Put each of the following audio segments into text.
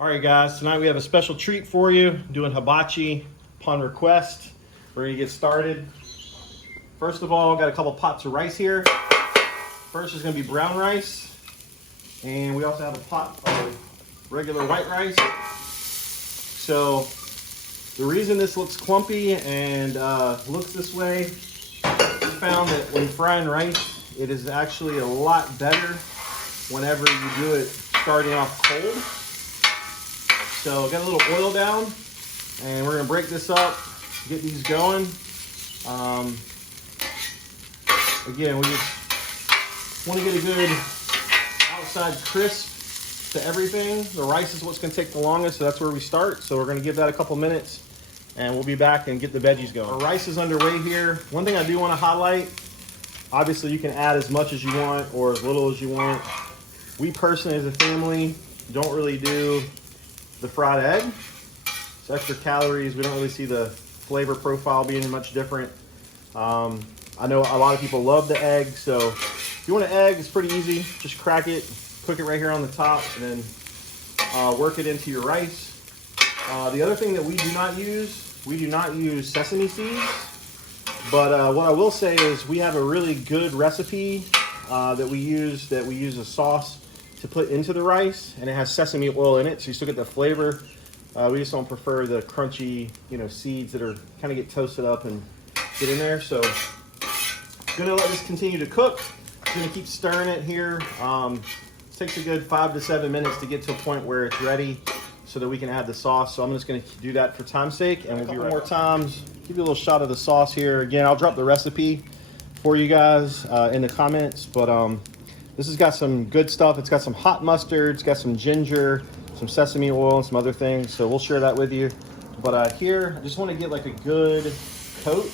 All right, guys, tonight we have a special treat for you, doing hibachi upon request. We're gonna get started. First of all, got a couple pots of rice here. First is gonna be brown rice, and we also have a pot of regular white rice. So the reason this looks clumpy and looks this way, we found that when frying rice, it is actually a lot better whenever you do it starting off cold. So got a little oil down, and we're gonna break this up, get these going. Again, we just want to get a good outside crisp to everything. The rice is what's gonna take the longest, so that's where we start. So we're gonna give that a couple minutes, and we'll be back and get the veggies going. Our rice is underway here. One thing I do want to highlight, obviously you can add as much as you want or as little as you want. We personally as a family don't really do the fried egg. It's extra calories. We don't really see the flavor profile being much different. I know a lot of people love the egg, so if you want an egg, it's pretty easy. Just crack it, cook it right here on the top, and then work it into your rice. The other thing that we do not use sesame seeds, but what I will say is we have a really good recipe that we use a sauce to put into the rice, and it has sesame oil in it, so you still get the flavor. We just don't prefer the crunchy, seeds that are kind of get toasted up and get in there. So gonna let this continue to cook. Gonna keep stirring it here. It takes a good 5 to 7 minutes to get to a point where it's ready so that we can add the sauce. So I'm just gonna do that for time's sake, and we'll be right back. More times, give you a little shot of the sauce here. Again, I'll drop the recipe for you guys in the comments, but this has got some good stuff. It's got some hot mustard, it's got some ginger, some sesame oil, and some other things. So we'll share that with you. But here, I just want to get like a good coat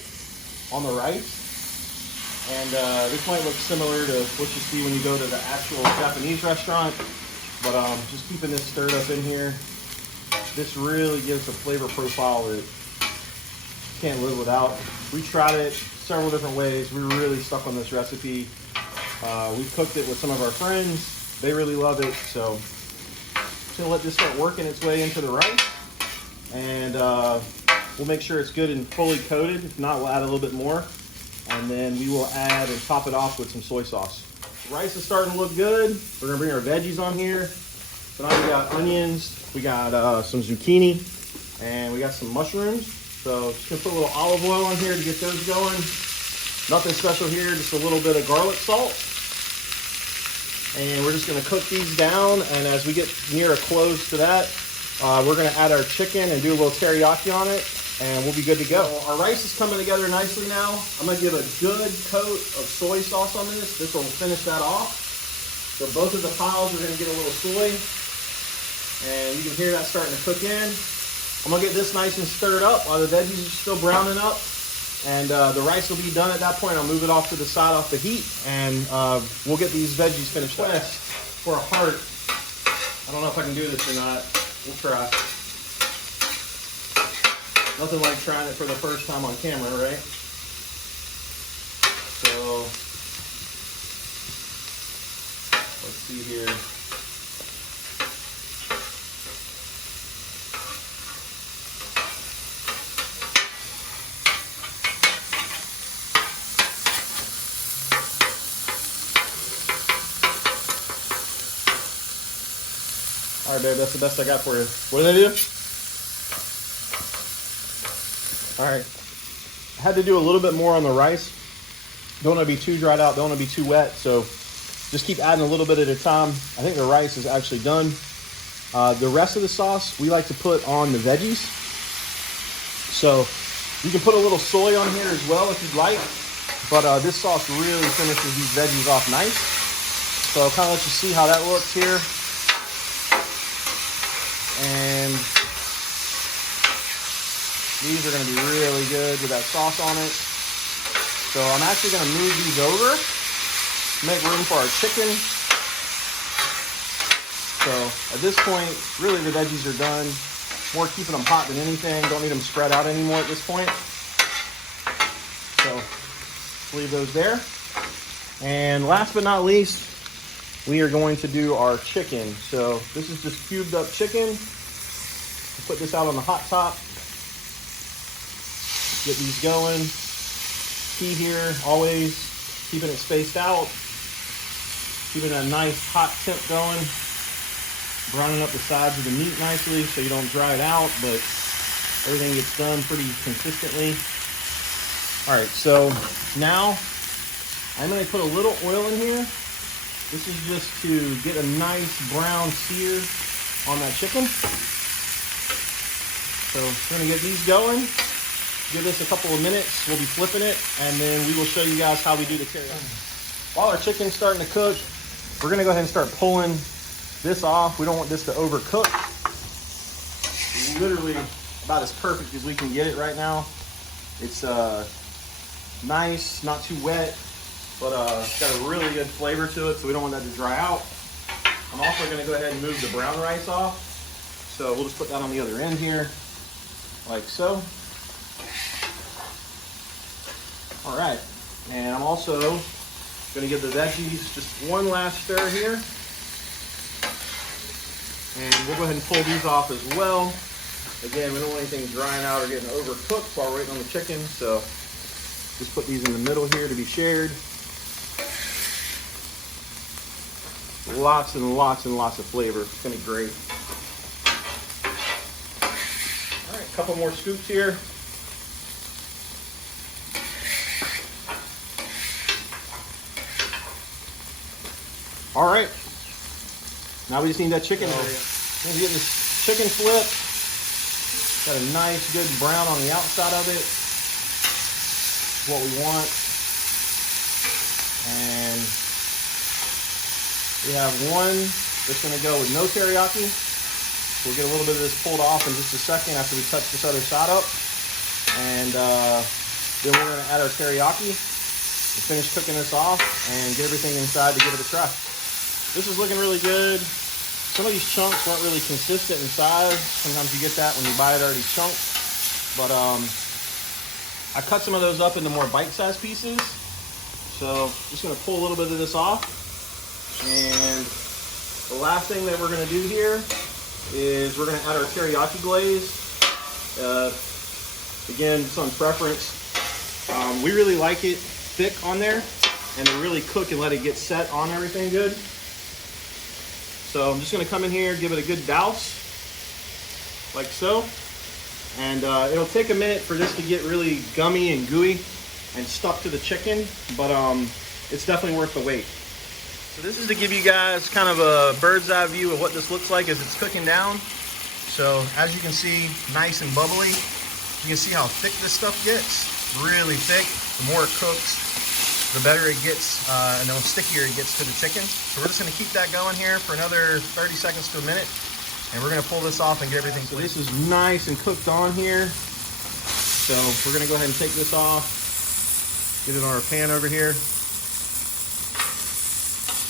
on the rice. And this might look similar to what you see when you go to the actual Japanese restaurant. But just keeping this stirred up in here. This really gives a flavor profile that you can't live without. We tried it several different ways. We were really stuck on this recipe. We cooked it with some of our friends. They really love it. So just gonna let this start working its way into the rice, and we'll make sure it's good and fully coated. If not, we'll add a little bit more, and then we will add and top it off with some soy sauce. The rice is starting to look good. We're gonna bring our veggies on here. So now we got onions, we got some zucchini, and we got some mushrooms. So just gonna put a little olive oil on here to get those going. Nothing special here, just a little bit of garlic salt. And we're just gonna cook these down, and as we get near a close to that, we're gonna add our chicken and do a little teriyaki on it, and we'll be good to go. So our rice is coming together nicely now. I'm gonna give a good coat of soy sauce on this. This will finish that off. So both of the piles are gonna get a little soy, and you can hear that starting to cook in. I'm gonna get this nice and stirred up while the veggies are still browning up. And the rice will be done at that point. I'll move it off to the side off the heat, and we'll get these veggies finished. Request for a heart. I don't know if I can do this or not. We'll try. Nothing like trying it for the first time on camera, right? So let's see here. All right, babe, that's the best I got for you. What did I do? All right. I had to do a little bit more on the rice. Don't want to be too dried out, don't want to be too wet, so just keep adding a little bit at a time. I think the rice is actually done. The rest of the sauce we like to put on the veggies. So you can put a little soy on here as well if you'd like, but this sauce really finishes these veggies off nice. So I'll kind of let you see how that looks here. And these are going to be really good with that sauce on it. So I'm actually going to move these over, make room for our chicken. So at this point, really the veggies are done. More keeping them hot than anything. Don't need them spread out anymore at this point. So leave those there. And last but not least, we are going to do our chicken. So this is just cubed up chicken. Put this out on the hot top. Get these going. Key here, always keeping it spaced out. Keeping a nice hot temp going. Browning up the sides of the meat nicely so you don't dry it out, but everything gets done pretty consistently. All right, so now I'm gonna put a little oil in here. This is just to get a nice brown sear on that chicken. So we're gonna get these going. Give this a couple of minutes. We'll be flipping it, and then we will show you guys how we do the teriyaki. While our chicken's starting to cook, we're gonna go ahead and start pulling this off. We don't want this to overcook. Literally about as perfect as we can get it right now. It's nice, not too wet, but it's got a really good flavor to it, so we don't want that to dry out. I'm also going to go ahead and move the brown rice off. So we'll just put that on the other end here, like so. All right, and I'm also going to give the veggies just one last stir here. And we'll go ahead and pull these off as well. Again, we don't want anything drying out or getting overcooked while we're waiting on the chicken, so just put these in the middle here to be shared. Lots and lots and lots of flavor. It's gonna be great. All right, a couple more scoops here. All right, now we just need that chicken. We're getting this chicken flip. Got a nice good brown on the outside of it. What we want. And we have one that's gonna go with no teriyaki. We'll get a little bit of this pulled off in just a second after we touch this other side up. And then we're gonna add our teriyaki and finish cooking this off and get everything inside to give it a try. This is looking really good. Some of these chunks weren't really consistent in size. Sometimes you get that when you buy it already chunked. But I cut some of those up into more bite-sized pieces. So just gonna pull a little bit of this off. And the last thing that we're gonna do here is we're gonna add our teriyaki glaze. Again, it's on preference. We really like it thick on there and to really cook and let it get set on everything good. So I'm just gonna come in here, give it a good douse, like so. And it'll take a minute for this to get really gummy and gooey and stuck to the chicken, but it's definitely worth the wait. So this is to give you guys kind of a bird's eye view of what this looks like as it's cooking down. So as you can see, nice and bubbly. You can see how thick this stuff gets, really thick. The more it cooks, the better it gets, and the stickier it gets to the chicken. So we're just gonna keep that going here for another 30 seconds to a minute, and we're gonna pull this off and get everything. So this is nice and cooked on here. So we're gonna go ahead and take this off, get it on our pan over here.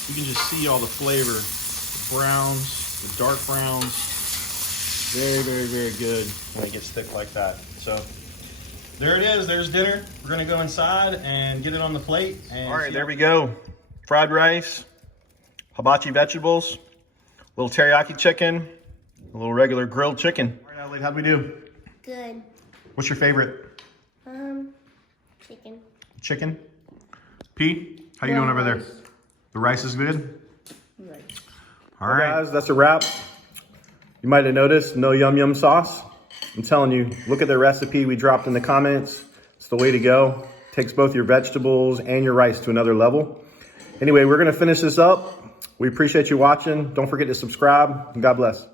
You can just see all the flavor, the browns, the dark browns. Very, very, very good when it gets thick like that. So there it is, there's dinner. We're gonna go inside and get it on the plate. And all right, there we go. Fried rice, hibachi vegetables, a little teriyaki chicken, a little regular grilled chicken. All right, Natalie, how'd we do? Good. What's your favorite? Chicken. Chicken? P, how you doing over there? The rice is good? Right. All right, guys, that's a wrap. You might have noticed no yum yum sauce. I'm telling you, look at the recipe we dropped in the comments. It's the way to go. Takes both your vegetables and your rice to another level. Anyway, we're gonna finish this up. We appreciate you watching. Don't forget to subscribe, and God bless.